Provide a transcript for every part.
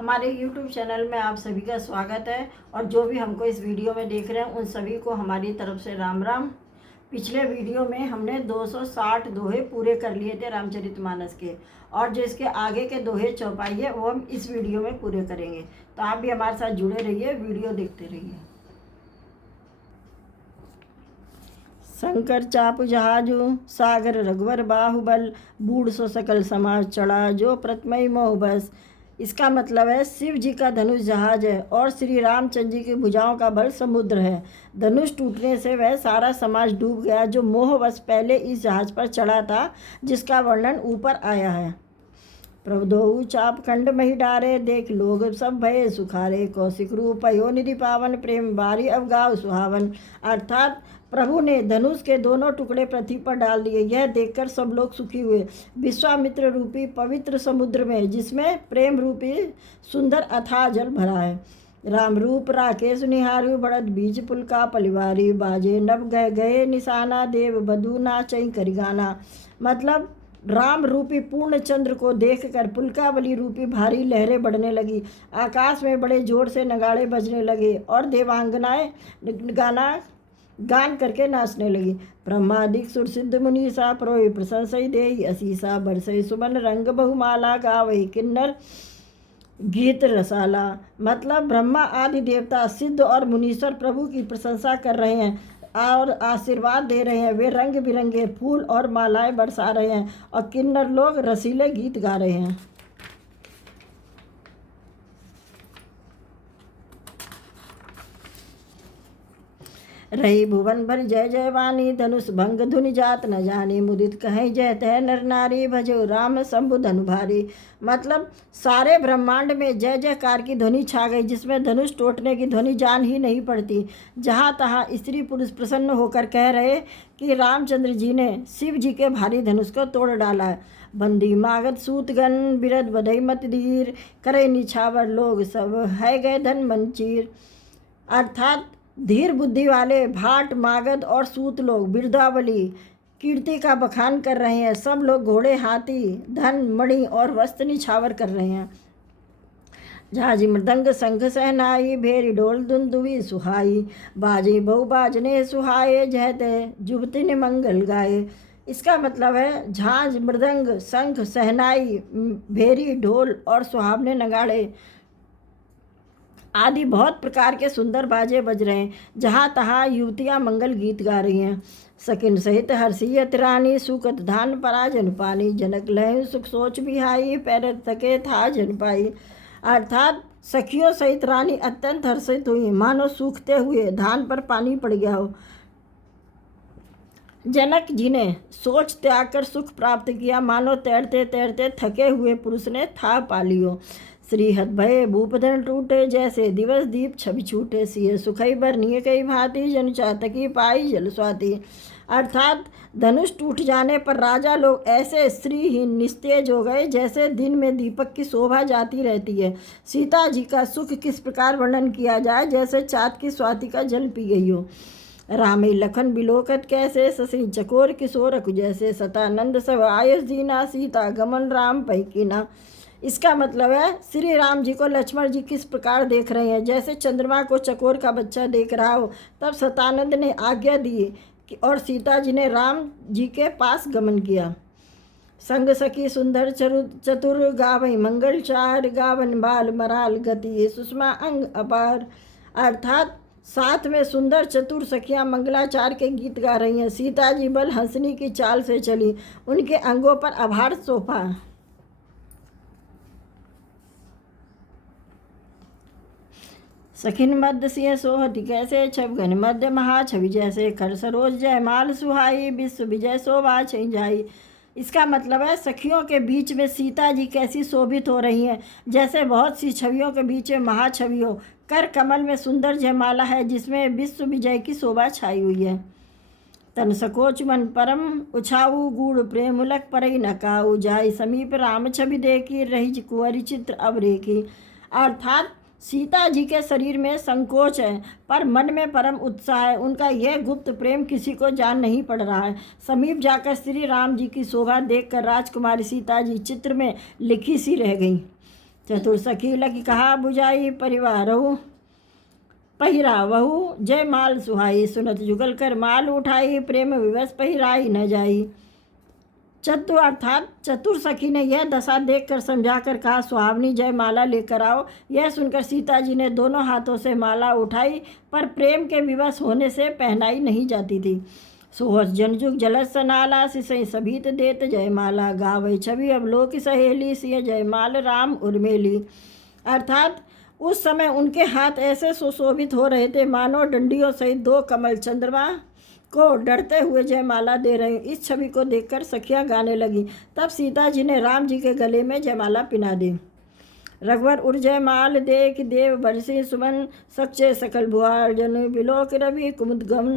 हमारे YouTube channel में आप सभी का स्वागत है। और जो भी हमको इस वीडियो में देख रहे हैं उन सभी को हमारी तरफ से राम राम। पिछले वीडियो में हमने 260 दोहे पूरे कर लिए थे रामचरितमानस के, और जो इसके आगे के दोहे चौपाई है वो हम इस वीडियो में पूरे करेंगे। तो आप भी हमारे साथ जुड़े रहिए, वीडियो देखते रहिए। शंकर चाप जहाजु सागर रघुवर बाहुबल, बूढ़ सो सकल समाज चढ़ा जो प्रथमई मोह बस। इसका मतलब है शिव जी का धनुष जहाज है और श्री रामचंद्र जी की भुजाओं का बल समुद्र है। धनुष टूटने से वह सारा समाज डूब गया जो मोहवश पहले इस जहाज पर चढ़ा था, जिसका वर्णन ऊपर आया है। प्रभुदोऊ चाप खंड मही डारे, देख लोग सब भये सुखारे, कौशिक रूप अयो निधि पावन, प्रेम बारी अवगाव सुहावन। अर्थात प्रभु ने धनुष के दोनों टुकड़े पृथ्वी पर डाल दिए, यह देखकर सब लोग सुखी हुए। विश्वामित्र रूपी पवित्र समुद्र में, जिसमें प्रेम रूपी सुंदर अथाह जल भरा है। राम रूप राकेश निहारू, बढ़त बीज पुल का परिवारी, बाजे नभ गए गए निशाना, देव बधू नाचई करिगाना। मतलब राम रूपी पूर्ण चंद्र को देखकर पुलकावली रूपी भारी लहरें बढ़ने लगी, आकाश में बड़े जोर से नगाड़े बजने लगे और देवांगनाएं गान करके नाचने लगी। ब्रह्मादिक सुरसिद्ध मुनीसा, प्रोय प्रशंसई देहि असीसा, बरसई सुमन रंग बहुमाला, गावई किन्नर गीत रसाला। मतलब ब्रह्मा आदि देवता, सिद्ध और मुनीश्वर प्रभु की प्रशंसा कर रहे हैं और आशीर्वाद दे रहे हैं। वे रंग बिरंगे फूल और मालाएं बरसा रहे हैं और किन्नर लोग रसीले गीत गा रहे हैं। रही भुवन भर जय जय वाणी, धनुष भंग धुनि जात न जानी, मुदित कहें जय तह नर नारी, भजो राम शंभु धनु भारी। मतलब सारे ब्रह्मांड में जय जयकार की ध्वनि छा गई, जिसमें धनुष टूटने की ध्वनि जान ही नहीं पड़ती। जहाँ तहाँ स्त्री पुरुष प्रसन्न होकर कह रहे कि रामचंद्र जी ने शिव जी के भारी धनुष को तोड़ डाला है। बंदी मागध सूतगन, बिरद बधई मत धीर, करे निछावर लोग सब है गए धन मंचीर। अर्थात धीर बुद्धि वाले भाट मागध और सूत लोग बिरदावली कीर्ति का बखान कर रहे हैं। सब लोग घोड़े हाथी धन मणि और वस्त्र निछावर कर रहे हैं। झाजी मृदंग शंख सहनाई, भेरी ढोल दुंदुवी सुहाई, बाजी बहु बाजने सुहाए, जहते जुबती ने मंगल गाए। इसका मतलब है झांझ मृदंग शंख सहनाई भेरी ढोल और सुहावने नगाड़े आदि बहुत प्रकार के सुंदर बाजे बज रहे हैं। जहाँ तहाँ युवतियाँ मंगल गीत गा रही हैं। सकिन सहित हर्षियत रानी, सुकत धान परा जन पानी, जनक लह सुख सोच बिहाई, पैर थके था जन पाई। अर्थात सखियों सहित रानी अत्यंत हर्षित हुई, मानो सूखते हुए धान पर पानी पड़ गया हो। जनक जी ने सोच त्याग कर सुख प्राप्त किया, मानो तैरते तैरते थके हुए पुरुष ने था पा लियो। श्री हत भय भूपधन टूटे, जैसे दिवस दीप छवि छूटे, सिय सुखई बरनिय कई भांति, जन चातकी पाई जल स्वाति। अर्थात धनुष टूट जाने पर राजा लोग ऐसे श्रीहीन निस्तेज हो गए, जैसे दिन में दीपक की शोभा जाती रहती है। सीता जी का सुख किस प्रकार वर्णन किया जाए, जैसे चाँद की स्वाति का जल पी गई हो। रामे लखन बिलोकत कैसे, शशि चकोर किशोर जैसे, सतानंद सब आयुष दीना, सीता गमन राम पैकीना। इसका मतलब है श्री राम जी को लक्ष्मण जी किस प्रकार देख रहे हैं, जैसे चंद्रमा को चकोर का बच्चा देख रहा हो। तब सतानंद ने आज्ञा दी और सीता जी ने राम जी के पास गमन किया। संग सखी सुंदर चतुर, गावई मंगल चार, गावन बाल मराल गति, सुषमा अंग अपार। अर्थात साथ में सुंदर चतुर सखियां मंगलाचार के गीत गा रही हैं। सीता जी बल हंसनी की चाल से चली, उनके अंगों पर आभार सोपा। सखिन मध्य सिंह सोहति कैसे, छब घन मध्य महा छवि जैसे, कर सरोज जयमाल सुहाई, विश्व विजय शोभा छई जाई। इसका मतलब है सखियों के बीच में सीता जी कैसी शोभित हो रही हैं, जैसे बहुत सी छवियों के बीच में महाछवि हो। कर कमल में सुंदर जयमाला है, जिसमें विश्व विजय की शोभा छाई हुई है। तन सकोच मन परम उछाऊ, गूढ़ प्रेम उलक परई नकाऊ, जाई समीप राम छवि देखी, रही कुंवरी चित्र अब रेखी। अर्थात सीता जी के शरीर में संकोच है, पर मन में परम उत्साह है। उनका यह गुप्त प्रेम किसी को जान नहीं पड़ रहा है। समीप जाकर श्री राम जी की शोभा देखकर राजकुमारी सीता जी चित्र में लिखी सी रह गई। चतुर सखी लगी कहा बुझाई, परिवारहु पहिरा वहु जय माल सुहाई, सुनत जुगल कर माल उठाई, प्रेम विवश पहिराई न जाई। चतुर अर्थात चतुर सखी ने यह दशा देखकर समझाकर कहा सुहावनी जय माला लेकर आओ। यह सुनकर सीता जी ने दोनों हाथों से माला उठाई, पर प्रेम के विवश होने से पहनाई नहीं जाती थी। सोहस जनजुग जलस सनाला, सिसई सभीत देत जयमाला, गावै छवि अवलोक सहेली, सिय जयमाल राम उर्मेली। अर्थात उस समय उनके हाथ ऐसे सुशोभित हो रहे थे मानो डंडियों सहित 2 कमल चंद्रमा को डरते हुए जयमाला दे रहे। इस छवि को देखकर सखियाँ गाने लगी। तब सीता जी ने राम जी के गले में जयमाला पिना दी। रघुवर उर जयमाल देख देव बरसी सुमन, सच्चे सकल भुआर जनु बिलोक रवि कुमुदगम।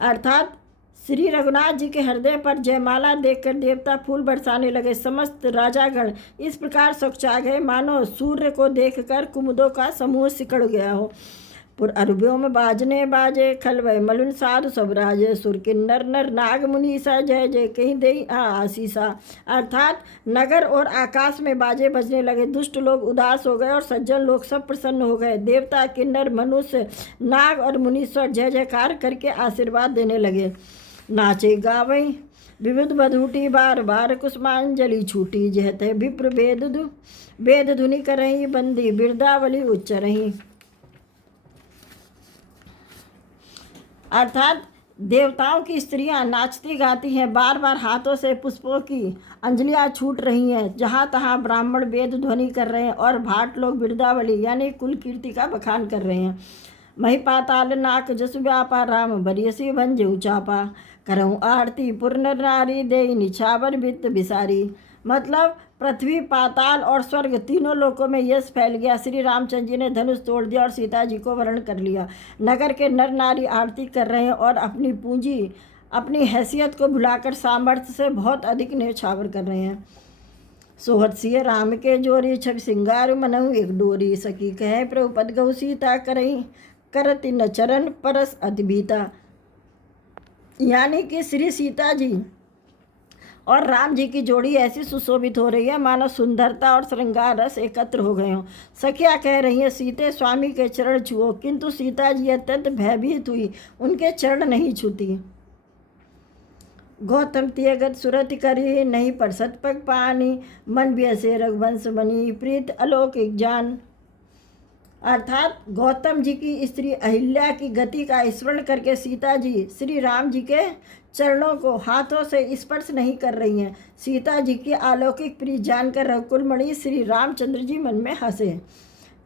अर्थात श्री रघुनाथ जी के हृदय पर जयमाला देखकर देवता फूल बरसाने लगे। समस्त राजागण इस प्रकार सकुचा गए मानो सूर्य को देखकर कुमुदों का समूह सिकड़ गया हो। पुर अरबियों में बाजने बाजे, खलवय मलुन साधु सब राजे, सुर किन्नर नर नाग मुनीसा, जय जय कहीं दे आशीषा। अर्थात नगर और आकाश में बाजे बजने लगे। दुष्ट लोग उदास हो गए और सज्जन लोग सब प्रसन्न हो गए। देवता किन्नर मनुष्य नाग और मुनीश्वर जय जयकार करके आशीर्वाद देने लगे। नाचे गावे विविध बधूटी, बार बार कुसुमांजलि छूटी, जहते विप्र वेद धुनि करही, बंदी बिरदावली उच्चरही। अर्थात देवताओं की स्त्रियां नाचती गाती हैं, बार बार हाथों से पुष्पों की अंजलियां छूट रही हैं, जहाँ तहाँ ब्राह्मण वेद ध्वनि कर रहे हैं और भाट लोग बिरदावली यानी कुल कीर्ति का बखान कर रहे हैं। मही पाताल नाक जसु व्यापा, राम बरियसी भंजु चापा, करऊँ आरती पूर्ण नारी, देई निछावर वित्त बिसारी। मतलब पृथ्वी पाताल और स्वर्ग तीनों लोकों में यश फैल गया। श्री रामचंद्र जी ने धनुष तोड़ दिया और सीता जी को वरण कर लिया। नगर के नर नारी आरती कर रहे हैं और अपनी पूंजी अपनी हैसियत को भुलाकर सामर्थ्य से बहुत अधिक न्यौछावर कर रहे हैं। सोहत सिय राम के जोरी, छवि सिंगार मनहु एक डोरी, सखी कहे प्रभु पद गौ सीता करही, करति न चरण परस अति बीता। यानी कि श्री सीता जी और राम जी की जोड़ी ऐसी सुशोभित हो रही है मानो सुंदरता और श्रृंगार रस एकत्र हो गए हों। सखियाँ कह रही हैं सीते स्वामी के चरण छुओ, किंतु सीता जी अत्यंत भयभीत हुई, उनके चरण नहीं छूती। गौतम तियगत सुरति करी, नहीं परसत पग पानी, मन व्यसे रघुवंश बनी, प्रीत अलौकिक जान। अर्थात गौतम जी की स्त्री अहिल्या की गति का स्मरण करके सीता जी श्री राम जी के चरणों को हाथों से स्पर्श नहीं कर रही हैं। सीता जी की अलौकिक प्रीत जानकर रघुकुलमणि श्री रामचंद्र जी मन में हंसे।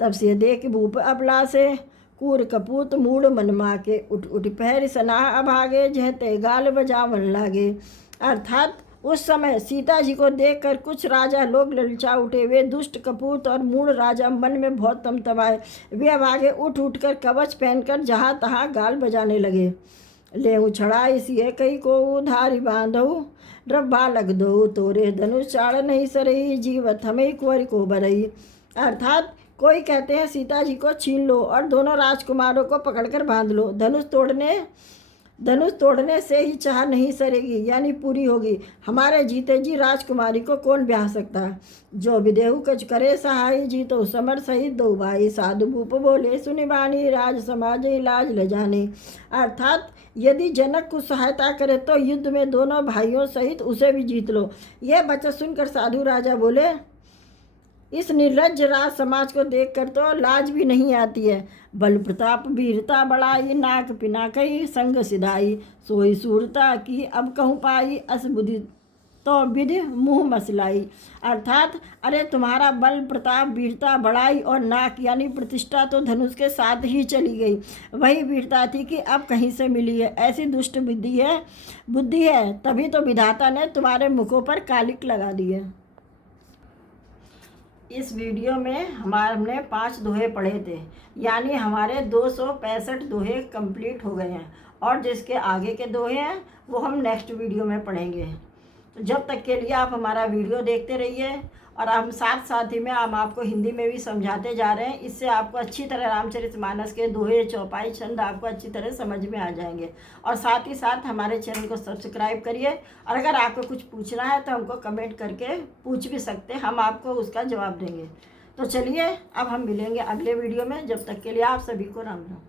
तब से देख भूप अबला से, कूर कपूत मूड मन माके, उठ उठ पैर सनाह अभागे, जहते गाल बजावन लागे। अर्थात उस समय सीता जी को देखकर कुछ राजा लोग ललचा उठे। वे दुष्ट कपूत और मूढ़ राजा मन में बहुत तमतमाए। वे अब आगे उठ उठकर कवच पहनकर जहाँ तहाँ गाल बजाने लगे। ले छड़ा इसी कई को धारी बांधऊ, रब्बा लग दो तोरे धनुष चाड़ नहीं सरही, जीवत हमें कुंवर को बरई। अर्थात कोई कहते हैं सीता जी को छीन लो और दोनों राजकुमारों को पकड़कर बांध लो। धनुष तोड़ने से ही चाह नहीं सरेगी यानी पूरी होगी। हमारे जीते जी राजकुमारी को कौन ब्याह सकता है। जो विदेहु कच करे सहाय, जीतो समर सहित दो भाई, साधु भूप बोले सुनिबानी, राज समाज लाज ल जाने। अर्थात यदि जनक को सहायता करे तो युद्ध में दोनों भाइयों सहित उसे भी जीत लो। यह वचन सुनकर साधु राजा बोले, इस निर्लज्ज राज समाज को देखकर तो लाज भी नहीं आती है। बल प्रताप वीरता बढ़ाई, नाक पिना कही संग सिधाई, सोई सूरता की अब कहूँ पाई, अस बुद्धि तो विधि मुँह मसलाई। अर्थात अरे तुम्हारा बल प्रताप वीरता बढ़ाई और नाक यानी प्रतिष्ठा तो धनुष के साथ ही चली गई। वही वीरता थी कि अब कहीं से मिली है। ऐसी दुष्ट बुद्धि है तभी तो विधाता ने तुम्हारे मुखों पर कालिक लगा दी है। इस वीडियो में हमने 5 दोहे पढ़े थे, यानी हमारे 265 दोहे कंप्लीट हो गए हैं और जिसके आगे के दोहे हैं वो हम नेक्स्ट वीडियो में पढ़ेंगे। तो जब तक के लिए आप हमारा वीडियो देखते रहिए और हम साथ ही में हम आपको हिंदी में भी समझाते जा रहे हैं। इससे आपको अच्छी तरह रामचरितमानस के दोहे चौपाई छंद आपको अच्छी तरह समझ में आ जाएंगे। और साथ ही साथ हमारे चैनल को सब्सक्राइब करिए और अगर आपको कुछ पूछना है तो हमको कमेंट करके पूछ भी सकते हैं, हम आपको उसका जवाब देंगे। तो चलिए अब हम मिलेंगे अगले वीडियो में। जब तक के लिए आप सभी को राम राम।